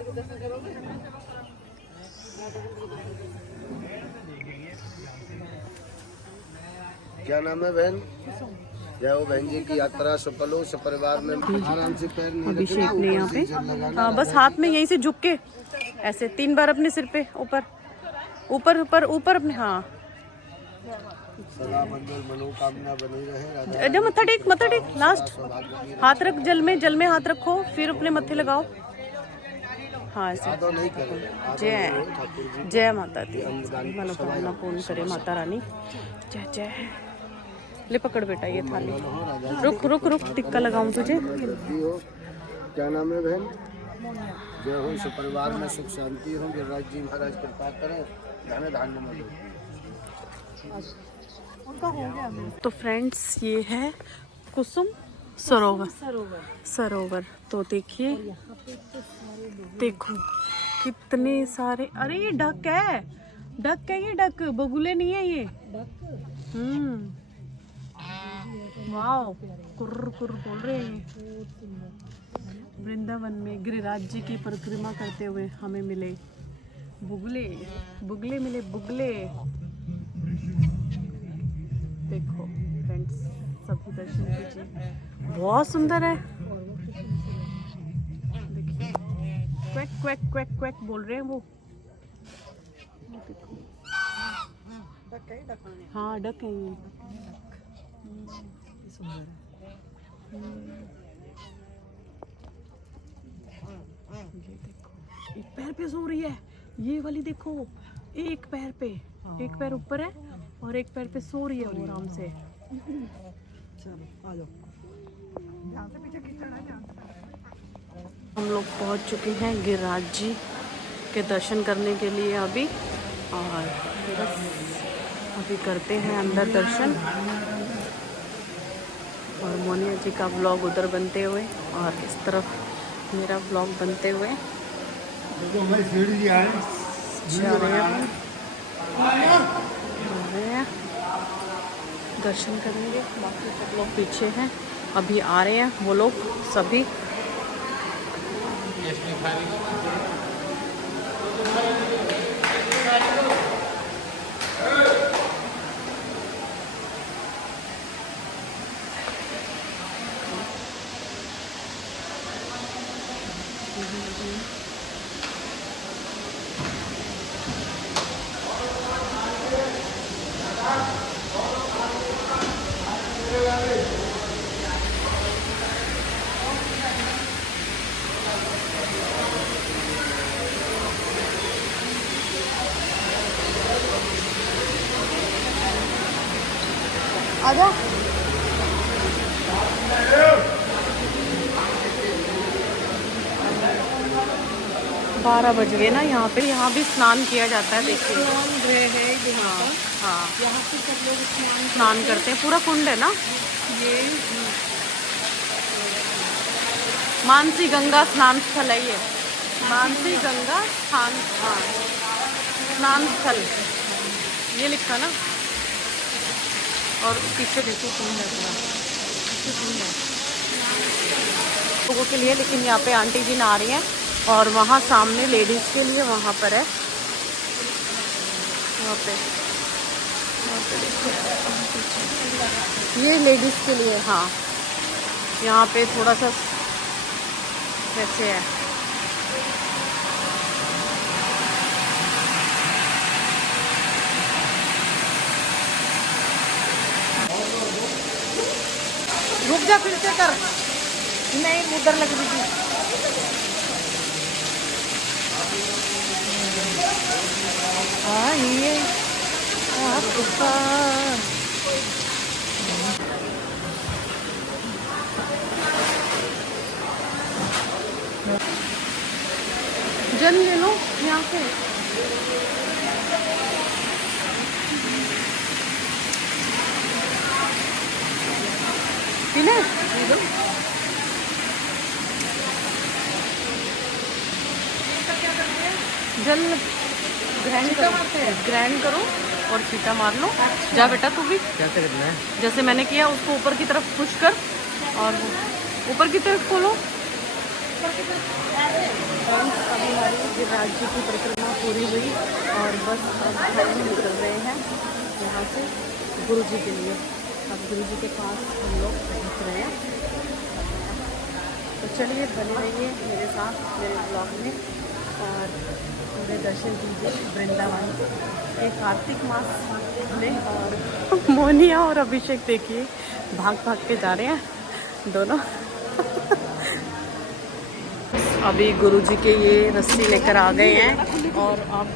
क्या नाम है बहन? जय हो बहन जी की यात्रा सफल हो, सपरिवार में आराम से पैर नहीं अभिषेक ने यहाँ पे हाँ बस हाथ में यहीं से झुक के ऐसे 3 बार अपने सिर पे ऊपर ऊपर ऊपर ऊपर अपने हाँ सदा मंगल मनोकामना बनी रहे। जब मत्था टेक लास्ट हाथ रख जल में हाथ रखो फिर अपने मत्थे लगाओ। हाँ ऐसे जय जय माता दी मनोकामना पूर्ण करे माता रानी। जय जय। ले पकड़ बेटा ये थाली। रुक रुक रुक टिक्का लगाऊं तुझे। क्या नाम है बहन? जय हो, सपरिवार में सुख शांति हो, गिरिराज जी महाराज कृपा करें, धन धान्य में। तो फ्रेंड्स ये है कुसुम सरोवर। तो देखिए देखो कितने सारे, अरे ये डक है ये डक, बगुले नहीं है ये। वाओ कुर्र कुर्र बोल रहे हैं। वृंदावन में गिरिराज जी की परिक्रमा करते हुए हमें मिले बुगले मिले बुगले। देखो फ्रेंड्स सभी दर्शन कीजिए, बहुत सुंदर है। देखिए क्वैक क्वैक क्वैक क्वैक बोल रहे हैं वो। हाँ डक है ये। ये देखो एक पैर पे सो रही है ये वाली, देखो एक पैर ऊपर है और एक पैर पे सो रही है वो आराम से। चलो आ जाओ। हम लोग पहुंच चुके हैं गिरिराज जी के दर्शन करने के लिए अभी, और बस अभी करते हैं अंदर दर्शन और मोनिया जी का व्लॉग उधर बनते हुए और इस तरफ मेरा व्लॉग बनते हुए जा रहे हैं दर्शन करेंगे। बाकी सब लोग पीछे हैं, अभी आ रहे हैं वो लोग सभी। आजा। 12 बज गए ना। यहाँ भी स्नान किया जाता है। देखिए हाँ यहाँ पे सब लोग स्नान करते हैं। पूरा कुंड है ना ये। मानसी गंगा स्नान स्थल है ये। मानसी गंगा स्नान स्थल ये लिखा ना। और पीछे देखो कुंड है पूरा, लोगों के लिए। लेकिन यहाँ पे आंटी जी नहा रही हैं और वहाँ सामने लेडीज़ के लिए वहाँ पर है, वहाँ पे ये लेडीज़ के लिए। हाँ यहाँ पे थोड़ा सा वैसे है। रुक जा फिर से कर, नहीं उधर लग रही थी। ये जल ले लो यहाँ पे। पीले जल ग्राइंड करो और छींटा मार लो। जा बेटा तू भी। कैसे करना है? जैसे मैंने किया उसको ऊपर की तरफ पुश कर और ऊपर की तरफ खोलो। अभी गिरिराज जी की परिक्रमा पूरी हुई और बस अब हम निकल रहे हैं यहाँ से गुरु जी के लिए। अब गुरु जी के पास हम लोग पहुँच रहे हैं। तो चलिए बने रहिए मेरे साथ मेरे ब्लॉग में और पूरे दर्शन कीजिए वृंदावन के कार्तिक मास में। और मोनिया और अभिषेक देखिए भाग भाग के जा रहे हैं दोनों। अभी गुरुजी के ये रस्सी लेकर आ गए हैं और अब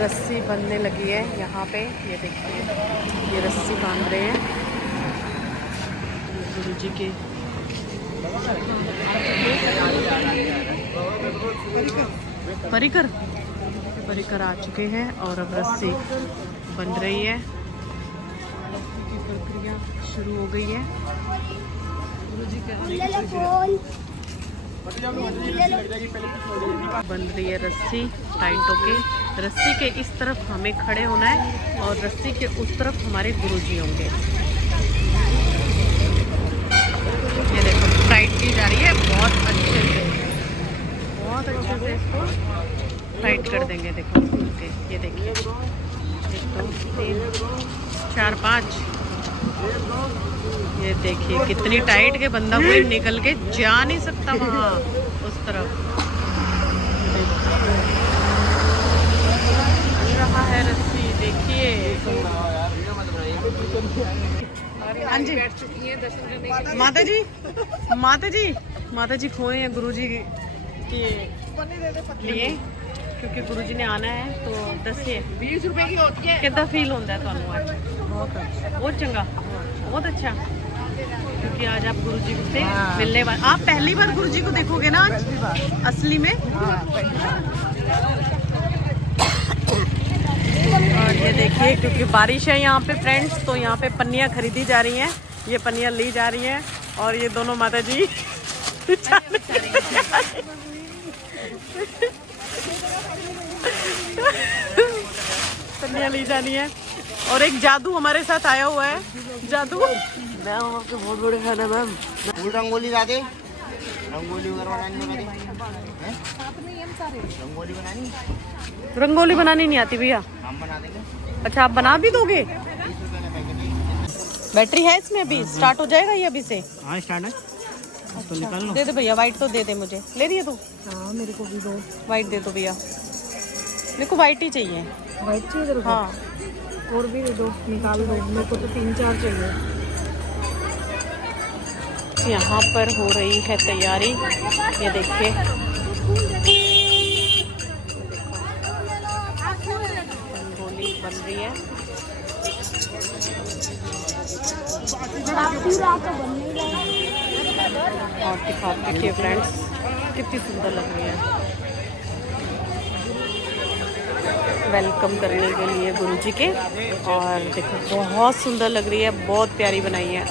रस्सी बंधने लगी है यहाँ पे। ये देखिए ये रस्सी बांध रहे हैं गुरुजी के। परिकर आ चुके हैं और अब रस्सी बंध रही है। रस्सी की प्रक्रिया शुरू हो गई है। गुरुजी के बन रही है रस्सी टाइट होके। रस्सी के इस तरफ हमें खड़े होना है और रस्सी के उस तरफ हमारे गुरुजी होंगे। ये देखो टाइट की जा रही है बहुत अच्छे से इसको टाइट कर देंगे। देखो ये देखिए 1 2 3 4 5। ये देखिए कितनी टाइट के बंदा कोई निकल के जा नहीं सकता वहाँ उस तरफ। रहा है रस्सी देखिए। हाँ जी माता जी खोए हैं गुरुजी के लिए क्योंकि गुरुजी ने आना है। तो 20 रुपए की होती है। कितना फील होता है ਤੁਹਾਨੂੰ? बहुत चंगा बहुत अच्छा क्योंकि आज आप गुरुजी से मिलने वाले। आप पहली बार गुरुजी को देखोगे ना आज असली में। और ये देखिए क्योंकि बारिश है यहाँ पे फ्रेंड्स तो यहाँ पे पन्नियाँ खरीदी जा रही हैं। ये पन्नियाँ ली जा रही हैं और ये दोनों माता जी पन्नियाँ ली जानी है। और एक जादू हमारे साथ आया हुआ है। जादू मैम आपके बहुत बड़े फैन है मैम। फूल रंगोली ला दे। रंगोली बनानी रंगोली बनानी नहीं आती भैया? हम बना देंगे। अच्छा आप बना भी दोगे? बैटरी है इसमें अभी स्टार्ट हो जाएगा ये अभी से? हाँ स्टार्ट है। तो निकाल लो। दे दे भैया वाइट तो दे दे मुझे। ले दिए तू? हाँ मेरे को भी दो। वाइट दे दो भैया। मेरे को वाइट ही चाहिए। वाइट चाहिए तेरे को? हाँ और भी दे दो निकाल दो। मेरे को तो 3-4 चाहिए। यहाँ पर हो रही है तैयारी। ये देखिए रंगोली बन रही है। और दिखा देखिए फ्रेंड्स कितनी सुंदर लग रही है। वेलकम करने के लिए गुरुजी के। और देखो बहुत सुंदर लग रही है बहुत प्यारी बनाई है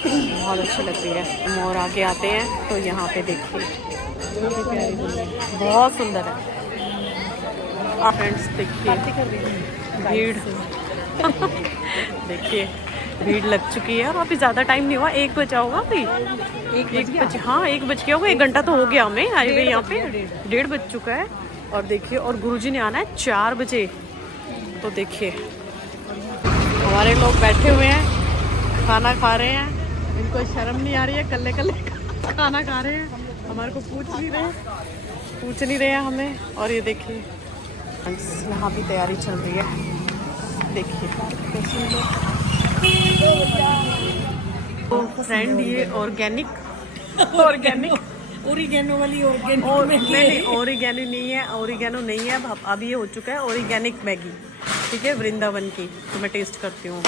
बहुत अच्छी लग रही है। हम और आगे आते हैं तो यहाँ पे देखिए कितनी प्यारी बनी है बहुत सुंदर है। फ्रेंड्स देखिए भीड़ देखिए भीड़ लग चुकी है और अभी ज़्यादा टाइम नहीं हुआ। 1 बजा होगा अभी। 1 बजे हाँ 1 बज गया होगा। 1 घंटा तो हो गया हमें आए हुए यहाँ पे। 1:30 बज चुका है। और देखिए और गुरुजी ने आना है 4 बजे। तो देखिए हमारे लोग बैठे हुए हैं खाना खा रहे हैं। इनको शर्म नहीं आ रही है कल्ले खाना खा रहे हैं। हमारे को पूछ नहीं रहे हैं हमें। और ये देखिए यहाँ भी तैयारी चल रही है। देखिए तो फ्रेंड ये ऑर्गेनिक ओरिगेनो वाली नहीं ओरिगेनो नहीं है। ओरिगेनो नहीं है अब ये हो चुका है ऑर्गेनिक मैगी। ठीक है वृंदावन की। तो मैं टेस्ट करती हूँ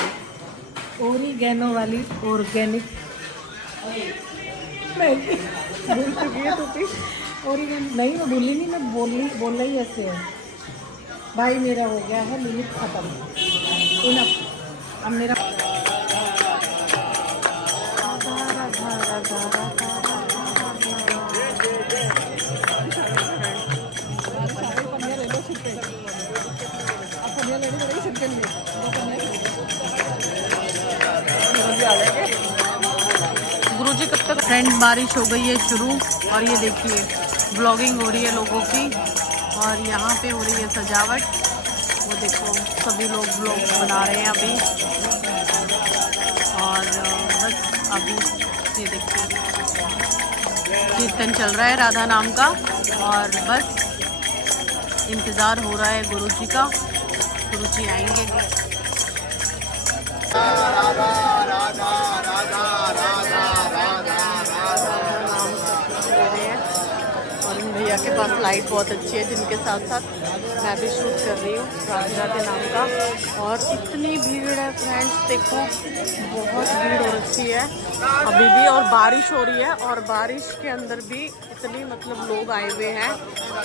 ओरिगेनो वाली ऑर्गेनिक मैगी। भूल चुकी है तो ओरिगेनो नहीं मैं भूली नहीं। मैं बोल ही ऐसे है। भाई मेरा हो गया है लिमिट खत्म। इनफ अब मेरा गुरुजी कब तक फ्रेंड्स बारिश हो गई है शुरू और ये देखिए ब्लॉगिंग हो रही है लोगों की और यहाँ पे हो रही है सजावट। वो देखो सभी लोग ब्लॉग बना रहे हैं अभी और बस अभी ये देखिए कीर्तन चल रहा है राधा नाम का और बस इंतज़ार हो रहा है गुरुजी का। गुरुजी आएंगे। और इन भैया के पास लाइट बहुत अच्छी है जिनके साथ साथ मैं भी शूट कर रही हूँ राधा के नाम का। और इतनी भीड़ है फ्रेंड्स, देखो बहुत भीड़ हो रखी है अभी भी और बारिश हो रही है और बारिश के अंदर भी इतनी मतलब लोग आए हुए हैं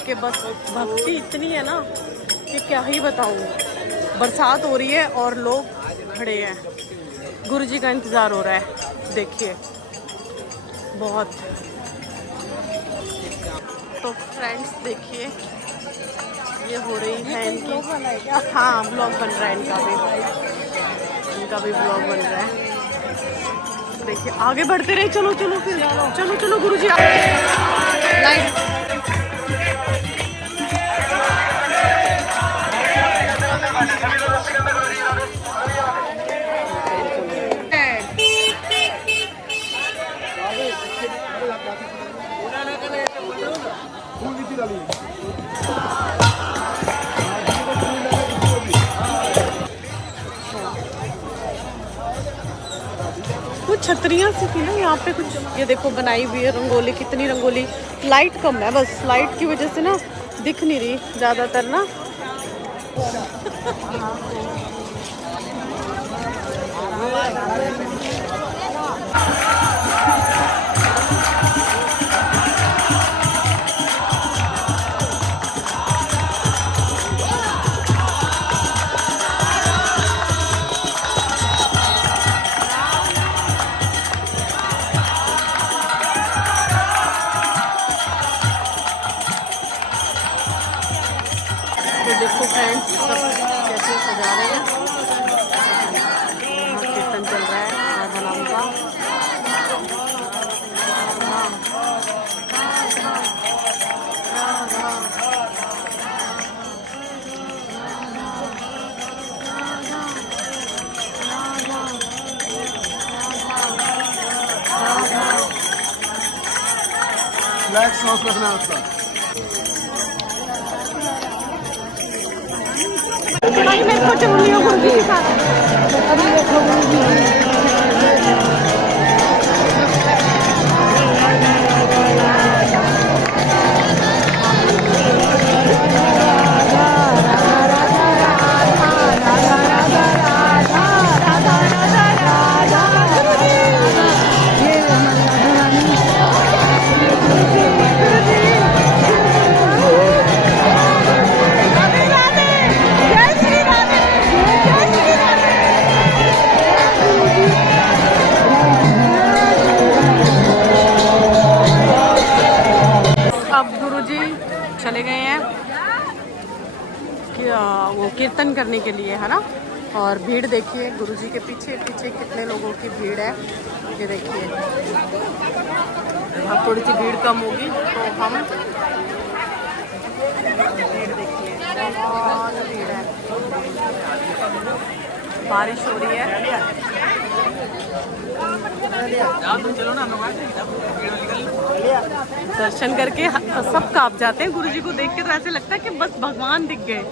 कि बस भक्ति इतनी है ना कि क्या ही बताऊँ। बरसात हो रही है और लोग खड़े हैं, गुरुजी का इंतज़ार हो रहा है। देखिए बहुत। तो फ्रेंड्स देखिए ये हो रही है इनकी, हाँ ब्लॉग बन रहा है इनका भी ब्लॉग बन रहा है। देखिए आगे बढ़ते रहे, चलो चलो फिर चलो चलो गुरुजी लाइट। कुछ छतरियाँ सी थी ना यहाँ पे कुछ, ये देखो बनाई हुई है रंगोली। कितनी रंगोली, लाइट कम है बस, लाइट की वजह से ना दिख नहीं रही ज़्यादातर ना। देखो फ्रेंड्स कैसे सजा रहे हैं, कीर्तन चल रहा है राधा नाम का। ब्लैक सॉस रखना आपका। मैं इसको चुननी हूँ गुरुजी के साथ। चले गए हैं क्या वो कीर्तन करने के लिए, है ना। और भीड़ देखिए गुरुजी के पीछे पीछे कितने लोगों की भीड़ है, ये देखिए। अब थोड़ी सी भीड़ कम होगी तो हम भीड़ देखिए, बहुत भीड़ है। बारिश हो रही है। दर्शन करके सब कांप जाते हैं, गुरुजी को देख के तो ऐसे लगता है कि बस भगवान दिख गए।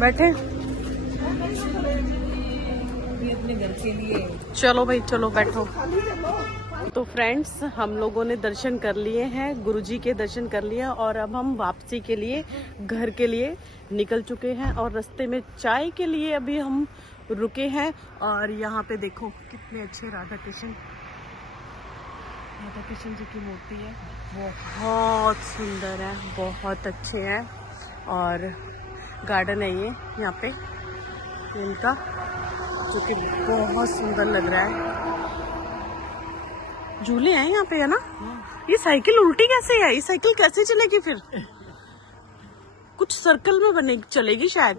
बैठे अपने घर के लिए, चलो भाई चलो बैठो। तो फ्रेंड्स हम लोगों ने दर्शन कर लिए हैं, गुरुजी के दर्शन कर लिए और अब हम वापसी के लिए घर के लिए निकल चुके हैं। और रास्ते में चाय के लिए अभी हम रुके हैं। और यहाँ पे देखो कितने अच्छे राधा कृष्ण जी की मूर्ति है, बहुत सुंदर है, बहुत अच्छे हैं। और गार्डन है ये यहाँ पे इनका, जो कि बहुत सुंदर लग रहा है। झूले हैं यहाँ पे, है ना। ये साइकिल उल्टी कैसे है, ये साइकिल कैसे चलेगी फिर? कुछ सर्कल में बने चलेगी शायद,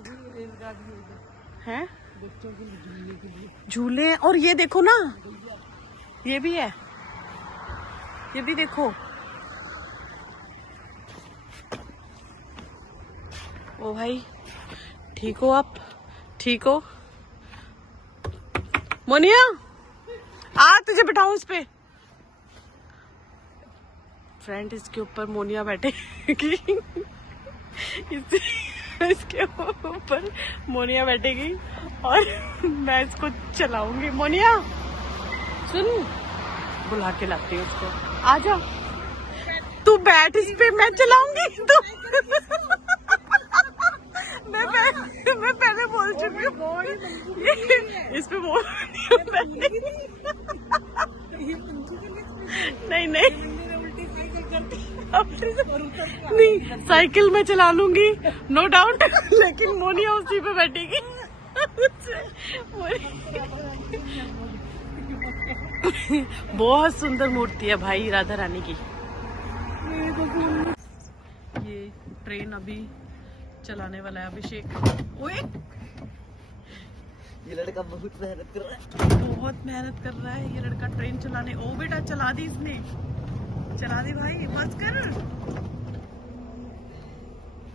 है। झूले हैं। और ये देखो ना, ये भी है, ये भी देखो। ओ भाई, ठीक हो आप? ठीक हो मोनिया? आ तुझे बिठाऊं इस पे। फ्रेंड, इसके ऊपर मोनिया बैठेगी। इसके ऊपर मोनिया बैठेगी और मैं इसको चलाऊंगी। मोनिया सुन, बुला के लाती हूँ उसको। आजा, तू बैठ इस पे, मैं चलाऊंगी। तू मैं पहले बोल चुकी हूँ इस पे बोल। नहीं नहीं नहीं, साइकिल में चला लूंगी नो डाउट, लेकिन मोनिया उसी पे बैठेगी। बहुत सुंदर मूर्ति है भाई राधा रानी की। ये ट्रेन अभी चलाने वाला है अभिषेक। ओए, ये लड़का बहुत मेहनत कर रहा है। बहुत मेहनत कर रहा है ये लड़का ट्रेन चलाने। ओ बेटा, चला दी इसने, चला दी भाई, बस कर।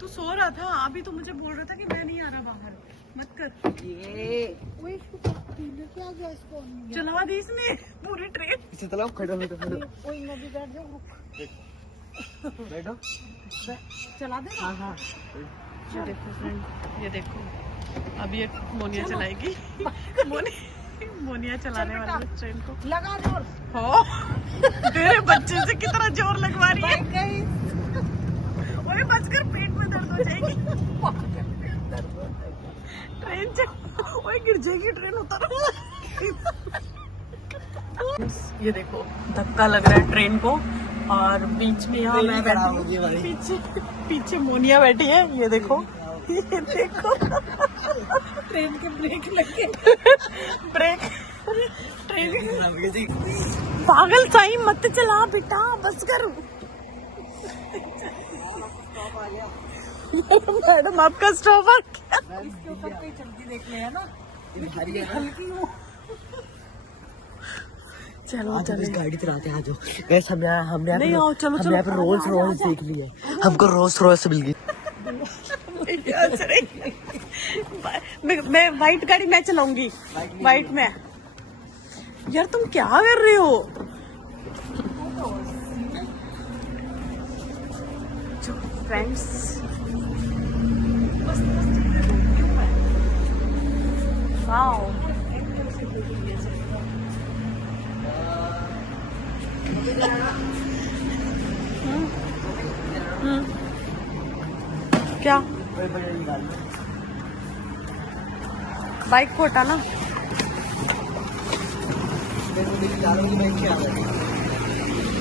तू सो रहा था अभी, तो मुझे बोल रहा था कि मैं नहीं आ रहा बाहर, मत कर। ये क्या गया इसको? चला दी इसने पूरी ट्रेन। इसे चलाओ, खड़ो बैठो खड़ो कोई नदी बैठ जाओ, बैठो। चला दे। हाँ हाँ, ये देखो फ्रेंड, ये देखो अभी ये मोनिया चलाएगी। मोनिया चलाने वाली है ट्रेन को। लगा जोर। हो तेरे बच्चे से कितना जोर लगवा रही है। ओए बच कर, पेट में दर्द हो जाएगी। ट्रेन चल, ओए गिर जाएगी ट्रेन, उतर। ये देखो धक्का लग रहा है ट्रेन को, और बीच में यहाँ मैं बैठी हूँ, पीछे मोनिया बैठी है। ये देखो, ये देखो ट्रेन के ब्रेक लगे। ब्रेक, ट्रेन पागल साई मत चला बेटा, बस कर। मैडम आपका स्टॉप आ गया। इसके ऊपर कोई चलती देख ले, है ना? भारी है ना? हल्की हूँ। चलो आज चलो, इस गाड़ी चलाते हैं। आज गैस हमने नहीं आओ, चलो चलो। यहाँ पे रोल्स रॉयस देख लिया, हमको रोल्स रॉयस मिल गई। मैं व्हाइट गाड़ी मैं चलाऊंगी, व्हाइट में। यार तुम क्या कर रहे हो? फ्रेंड्स, वाओ, क्या बाइक को हटाना।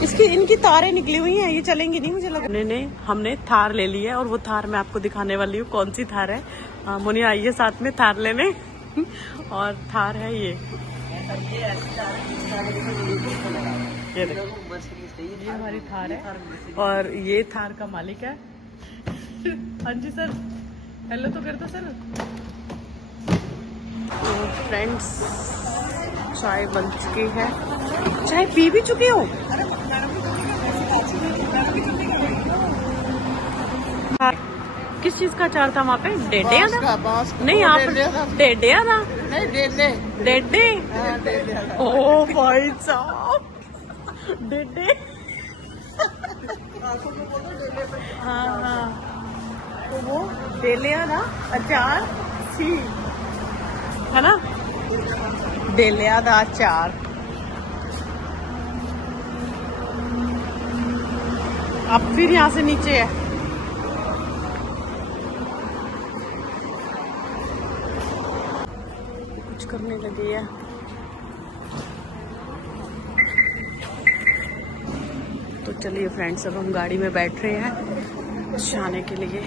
इसकी इनकी तारें निकली हुई हैं, ये चलेंगी नहीं मुझे लगा। नहीं, हमने थार ले ली है, और वो थार मैं आपको दिखाने वाली हूँ कौन सी थार है। मोनिया आइए साथ में थार लेने। और थार है ये देखो, ये हमारी थार है, और ये थार का मालिक है। हाँ जी सर, हेलो तो कर दो सर। तो फ्रेंड्स, चाय बन चुकी है। चाय पी भी चुकी हो? किस चीज का अचार था वहाँ पे? डेडे था? नहीं, यहाँ पर डेडे था। डेडे। ओ भाई साहब, डेडे। हाँ, तो वो डेलिया ना अचार सी, है ना? डेलिया का अचार। अब फिर यहाँ से नीचे है। कुछ करने लगी है। तो चलिए फ्रेंड्स, अब हम गाड़ी में बैठ रहे हैं जाने के लिए।